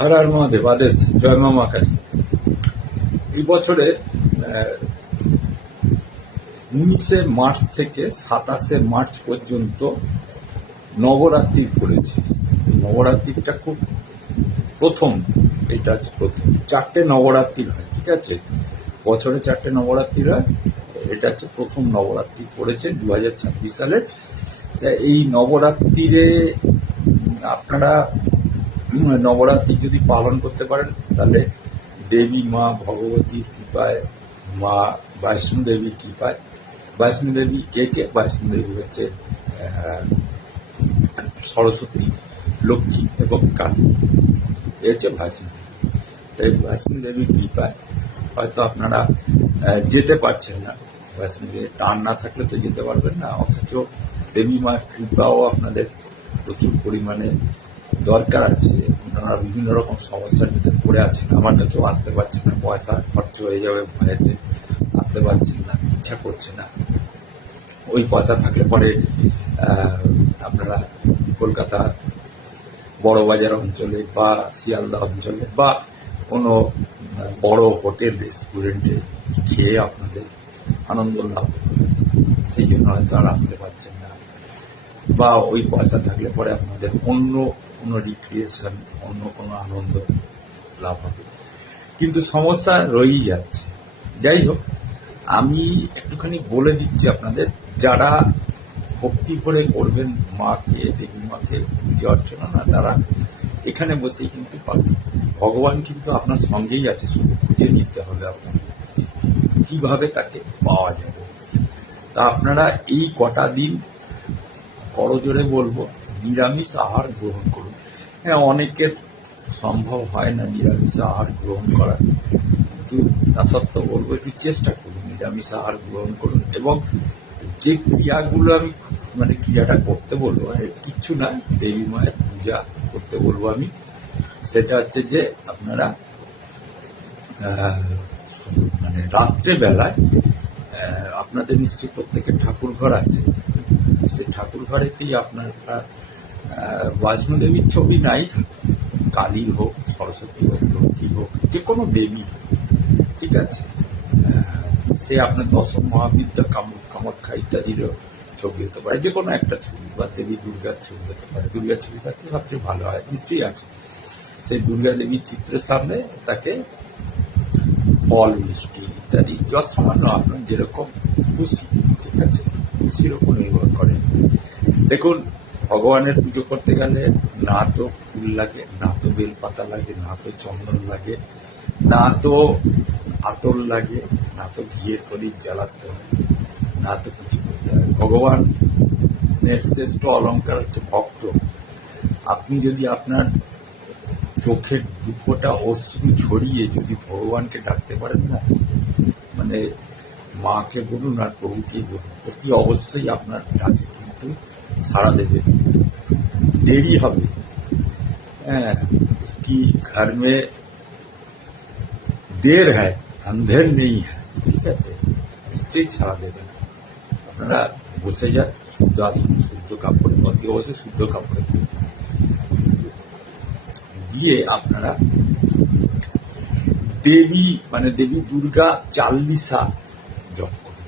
হর হর মহাদেব, আদেশ, জয় মা কালী। এই বছরে 19শে মার্চ থেকে 27শে মার্চ পর্যন্ত নবরাত্রি করেছে। নবরাত্রিটা খুব প্রথম, এটা হচ্ছে প্রথম 4টে নবরাত্রি হয়, ঠিক আছে? বছরে 4টে নবরাত্রি হয়, এটা হচ্ছে প্রথম নবরাত্রি করেছে 2026 সালের। এই নবরাত্রিরে আপনারা নবরাত্রি যদি পালন করতে পারেন তাহলে দেবী মা ভগবতীর কৃপায়, মা বৈষ্ণো দেবীর কৃপায়। বৈষ্ণো দেবী কে? বৈষ্ণো দেবী হচ্ছে সরস্বতী, লক্ষ্মী এবং কালী, এ হচ্ছে বৈষ্ণো দেবী। তাই বৈষ্ণো দেবীর কৃপায় হয়তো আপনারা যেতে পারছেন না, বৈষ্ণো দেবীর টান না থাকলে তো যেতে পারবেন না, অথচ দেবী মার কৃপাও আপনাদের প্রচুর পরিমাণে দরকার আছে। আপনারা বিভিন্ন রকম সমস্যার ভিতরে পড়ে আছেন, আমার কাছেও আসতে পারছেন না, পয়সা খরচ হয়ে যাবে ভয়েতে আসতে পারছেন না, ইচ্ছা করছে না। ওই পয়সা থাকলে পরে আপনারা কলকাতা বড়বাজার অঞ্চলে বা শিয়ালদা অঞ্চলে বা কোনো বড় হোটেল রেস্টুরেন্টে খেয়ে আপনাদের আনন্দ লাভ, সেই জন্য হয়তো আর আসতে পারছেন না। বা ওই পয়সা থাকলে পরে আপনাদের অন্য কোনো রিক্রিয়েশন, অন্য কোনো আনন্দ লাভ হবে, কিন্তু সমস্যা রয়েই যাচ্ছে। যাই হোক, আমি একটুখানি বলে দিচ্ছি আপনাদের, যারা ভক্তি করে করবেন মাকে, দেবী মাকে পুজো অর্চনা না, তারা এখানে বসেই কিন্তু পাবেন। ভগবান কিন্তু আপনার সঙ্গেই আছে, শুধু খুঁজে নিতে হবে আপনাকে কিভাবে তাকে পাওয়া যাবে। তা আপনারা এই কটা দিন করজোরে বলবো নিরামিষ আহার গ্রহণ করুন। হ্যাঁ, অনেকের সম্ভব হয় না নিরামিষ আহার গ্রহণ করা, কিন্তু তা সত্ত্বেও বলবো একটু চেষ্টা করুন, নিরামিষ আহার গ্রহণ করুন। এবং যে ক্রিয়াগুলো আমি ক্রিয়াটা করতে বলবো, কিচ্ছু না, দেবী মায়ের পূজা করতে বলবো আমি, সেটা হচ্ছে যে আপনারা রাত্রেবেলায় আপনাদের নিশ্চয়ই প্রত্যেকের ঠাকুর ঘর আছে, সেই ঠাকুর ঘরেতেই আপনারা বৈষ্ণো দেবীর ছবি নাই থাকে, কালী হোক, সরস্বতী হোক, লক্ষ্মী হোক, যে কোনো দেবী, ঠিক আছে? সে আপনার দশম মহাবিদ্যা, কামাখ্যা ইত্যাদিরও ছবি হতে পারে, যে কোনো একটা ছবি, বা দেবী দুর্গার ছবি হতে পারে। দুর্গার ছবি থাকলে সবচেয়ে ভালো হয়, নিশ্চয়ই আছে। সেই দুর্গা দেবীর চিত্রের সামনে তাকে ফল, মিষ্টি ইত্যাদি যৎসামান্য আপনার যেরকম খুশি, ঠিক আছে, খুশির ওপর নির্ভর করে। দেখুন, ভগবানের পুজো করতে গেলে না তো ফুল লাগে, না তো বেলপাতা লাগে, না তো চন্দন লাগে, না তো আতর লাগে, না তো ঘিয়ের প্রদীপ জ্বালাতে হয়, না তো কিছু করতে হয়। ভগবানের শ্রেষ্ঠ অলঙ্কার হচ্ছে ভক্ত। আপনি যদি আপনার চোখের দুঃখটা অশ্রু ঝরিয়ে যদি ভগবানকে ডাকতে পারেন না, মাকে বলুন আর প্রভুকে বলুন, অতি অবশ্যই আপনার ডাকে কিন্তু সাড়া দেবে। দেরি হবে, হ্যাঁ, इसकी घर में देर है, अंधेर नहीं है, ঠিক আছে? নিশ্চয়ই ছাড়া দেবেন। আপনারা বসে যান শুদ্ধ আসন, শুদ্ধ কাপড়ে, অতি অবশ্যই শুদ্ধ কাপড়ে গিয়ে আপনারা দেবী দুর্গা চাল্লিশা জপ করুন।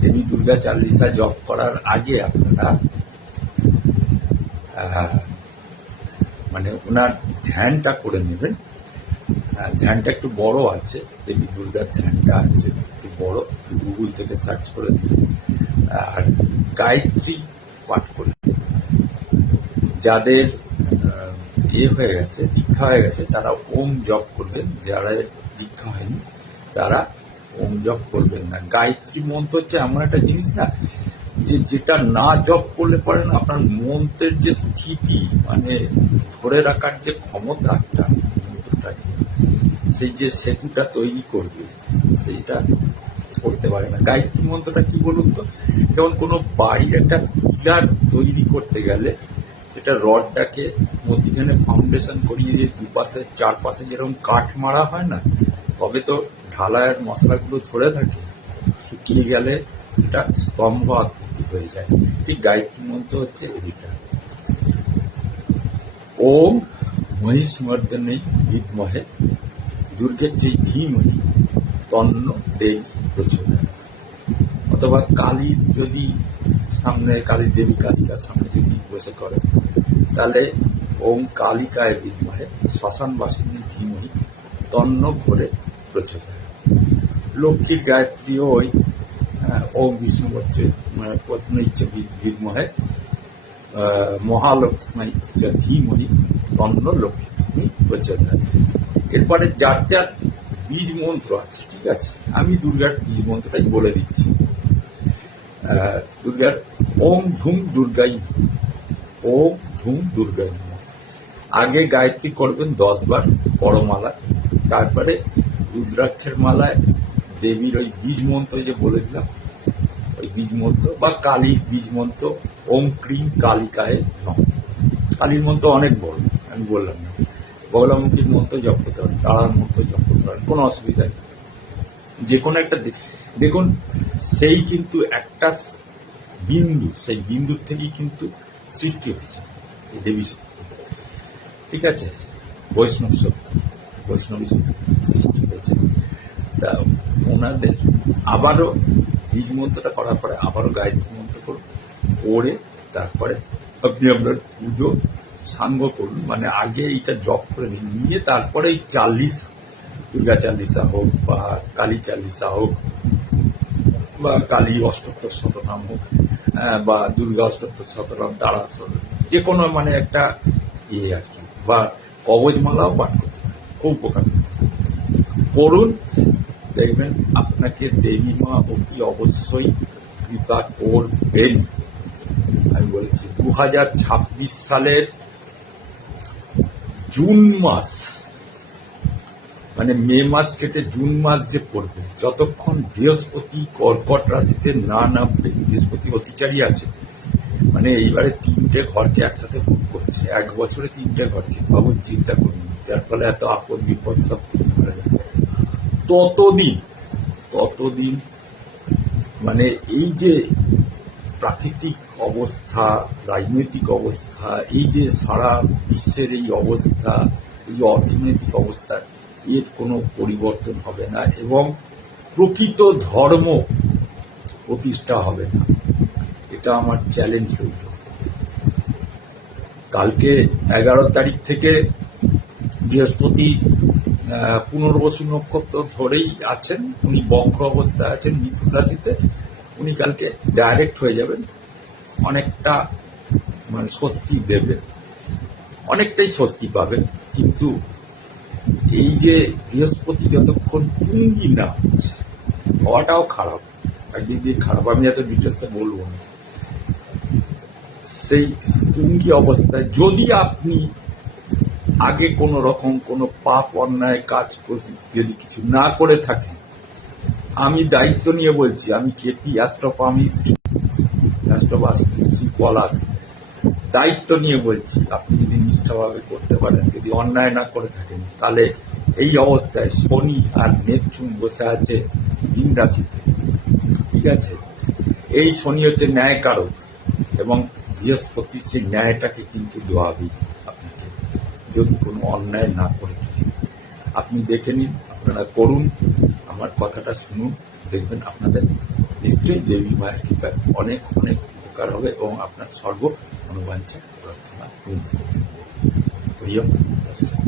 দেবী দুর্গা চাল্লিশা জপ করার আগে আপনারা ওনার ধ্যানটা করে নেবেন। ধ্যানটা একটু বড় আছে, দেবী দুর্গার ধ্যানটা আছে একটু বড়, গুগল থেকে সার্চ করে দেবেন। আর গায়ত্রী পাঠ করে, যাদের হয়ে গেছে, দীক্ষা হয়ে গেছে, তারা ওম জপ করবেন। যারা দীক্ষা হয়নি তারা ওম জপ করবেন না। গায়ত্রী মন্ত্র হচ্ছে এমন একটা জিনিস না, যেটা না জপ করলে পরে না আপনার মন্ত্রের যে স্থিতি, ধরে রাখার যে ক্ষমতাটা, সেই যে সেতুটা তৈরি করবে, সেইটা করতে পারে না। গায়ত্রী মন্ত্রটা কি বলুন তো, যেমন কোনো বাড়ির একটা পিলার তৈরি করতে গেলে সেটা রডটাকে মধ্যখানে ফাউন্ডেশন করিয়ে দিয়ে দুপাশে চারপাশে যেরকম কাঠ মারা হয় না, তবে তো ঢালাইয়ের মশলাগুলো ধরে থাকে, শুকিয়ে গেলে এটা স্তম্ভ আকৃতি হয়ে যায়। ঠিক গায়ত্রী মন্ত্র হচ্ছে এইটা। ওম মহিষমর্দিনী বিদ্মহে দুর্গের যে ধীমহি তন্ন দেবী প্রচোদয়াৎ। অথবা কালীর যদি সামনে কালী দেবী কালিকার সামনে যদি বসে করে তাহলে ওম কালিকায় বিদ্মহে শ্মশানবাসিনী ধীমহি তন্ন ঘোরে প্রচোদয়াৎ। লক্ষ্মীর গায়ত্রীও ওই ওম বিষ্ণুবচ্চে পত্নীচ্চ বিদ্মহে মহালক্ষ্মী ধীমহি তন্ন লক্ষ্মী প্রচোদয়াৎ। এরপরে যার যার বীজ মন্ত্র আছে, ঠিক আছে, আমি দুর্গার বীজ মন্ত্রটাই বলে দিচ্ছি। দুর্গার ওম ধুম দুর্গাই, ওম ধুম দুর্গাই। আগে গায়ত্রী করবেন 10 বার পরমালা, তারপরে রুদ্রাক্ষের মালায় দেবীর ওই বীজ মন্ত্র যে বলে দিলাম, ওই বীজ মন্ত্র বা কালীর বীজ মন্ত্র ওম ক্রিম কালিকায় নম। কালীর মন্ত্র অনেক বড়, আমি বললাম না। বগলামুখীর মন্ত্র জপ করতে পারেন, তারার মন্ত্র জপ করতে পারেন, কোনো অসুবিধা নেই। যে কোনো একটা দেখুন, সেই কিন্তু একটা বিন্দু, সেই বিন্দুর থেকেই কিন্তু সৃষ্টি হয়েছে এই দেবী শক্তি, ঠিক আছে, বৈষ্ণব শক্তি, বৈষ্ণবী শক্তি সৃষ্টি হয়েছে। তা ওনাদের আবারও বীজ মন্ত্রটা করার পরে আবারও গায়ত্রী মন্ত্র করুন, পড়ে তারপরে আপনি আপনার পুজো সাঙ্গ করুন। মানে আগে এইটা জপ করে নিয়ে তারপরে এই 40 দুর্গা 40 হোক বা কালী 40 হোক বা কালী অষ্টোত্তর শতনাম হোক বা দুর্গা অষ্টোত্তর শতনাম, তারা যে কোনো মানে একটা আর কি, বা কবচমালাও পাঠ করতে পারেন, খুব উপকার করুন। দেখবেন আপনাকে দেবী মা অতি অবশ্যই কৃপা করবেন। আমি বলেছি 2026 সালের জুন মাস, মানে মে মাস কেটে জুন মাস যে পড়বে, যতক্ষণ বৃহস্পতি কর্কট রাশিতে না নামবে, বৃহস্পতি অতিচারী আছে, মানে এইবারে 3টে ঘরকে একসাথে ভোগ করছে, 1 বছরে 3টে ঘরকে, ভাবুন, চিন্তা করুন, যার ফলে এত আপদ বিপদ সব মারা যাবে। ততদিন মানে এই যে প্রাকৃতিক অবস্থা, রাজনৈতিক অবস্থা, এই যে সারা বিশ্বের এই অবস্থা, এই যে অর্থনৈতিক অবস্থা, এর কোনো পরিবর্তন হবে না এবং প্রকৃত ধর্ম প্রতিষ্ঠা হবে না। এটা আমার চ্যালেঞ্জ রইল। কালকে 11 তারিখ থেকে বৃহস্পতি পুনর্বসু নক্ষত্র ধরেই আছেন, উনি বক্র অবস্থায় আছেন মিথুন রাশিতে। উনি কালকে ডাইরেক্ট হয়ে যাবেন, অনেকটা মানে স্বস্তি দেবেন, অনেকটাই স্বস্তি পাবেন। কিন্তু এই যে বৃহস্পতি যতক্ষণ তুঙ্গি না হচ্ছে, হওয়াটাও খারাপ, একদিক দিয়ে খারাপ, আমি এত ডিটেলসে বলবো না। সেই তুঙ্গি অবস্থায় যদি আপনি আগে কোনো রকম কোনো পাপ অন্যায় কাজ যদি কিছু না করে থাকেন, আমি দায়িত্ব নিয়ে বলছি, আমি কেপি অ্যাস্ট্রোবাস্ট্রি পলাশ দায়িত্ব নিয়ে বলছি, আপনি যদি নিষ্ঠাভাবে করতে পারেন, যদি অন্যায় না করে থাকেন, তাহলে এই অবস্থায় শনি আর নেপচুন বসে আছে মীন রাশিতে, ঠিক আছে। এই শনি হচ্ছে ন্যায়কারক এবং বৃহস্পতি সেই ন্যায়টাকে কিন্তু দোয়াবি আপনাকে, যদি কোনো অন্যায় না করে থাকেন। আপনি দেখে নিন, আপনারা করুন, আমার কথাটা শুনুন, দেখবেন আপনাদের নিশ্চয়ই দেবী মায়ের কৃপায় অনেক অনেক উপকার হবে এবং আপনার সর্ব অনুবাঞ্ছা প্রার্থনা পূর্ণ করবে। প্রিয় দর্শক।